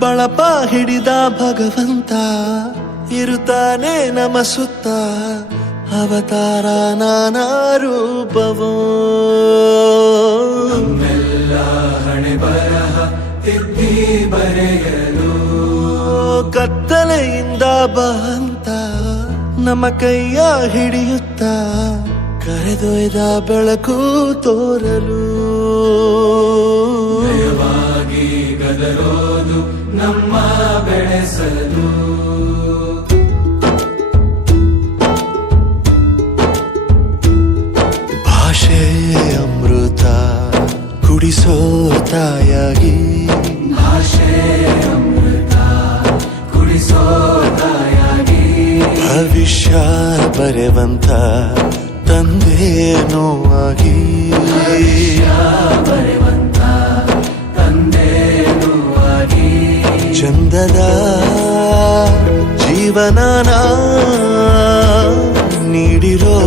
ಬಳಪ ಹಿಡಿದ ಭಗವಂತ ಇರುತ್ತಾನೆ ನಮ ಸುತ್ತ ಅವತಾರ ನಾನಾ ರೂಪವೋ ನಮ್ಮೆಲ್ಲ ಹಣೆ ಬರಹ ತಿದ್ದಿ ಬರೆಯಲು ಕತ್ತಲೆಯಿಂದ ಬಂತ ನಮ್ಮ ಕೈಯ ಹಿಡಿಯುತ್ತ ಕರೆದೊಯ್ದ ಬೆಳಕು ತೋರಲು ಭಯವಾಗಿ ಗದರೋದು ನಮ್ಮ ಬೆಳೆಸಲು ಭಾಷೆ ಅಮೃತ ಕುಡಿಸೋ ತಾಯಾಗಿ ಭಾಷೆ ಅಮೃತ ಕುಡಿಸೋ ತಾಯಾಗಿ ಭವಿಷ್ಯ ಬರೆವಂತ ತಂದೇನೋ ಆಗಿ ಬರೆವಂತ ತಂದೇನೂ ಆಗಿ ಚಂದದ ಜೀವನನ ನೀಡಿರೋ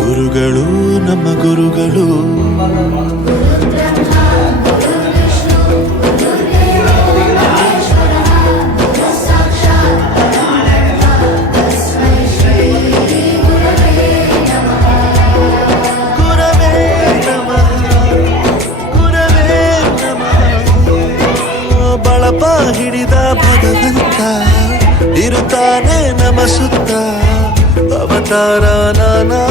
ಗುರುಗಳು ನಮ್ಮ ಗುರುಗಳು ಗುರವೇ ನಮಃ ಗುರವೇ ನಮಃ ಬಳಪ ಹಿಡಿದ ಭಗವಂತ ಇರುತ್ತಾನೆ ನಮ ಸುತ್ತ ಅವತಾರ ನಾನಾ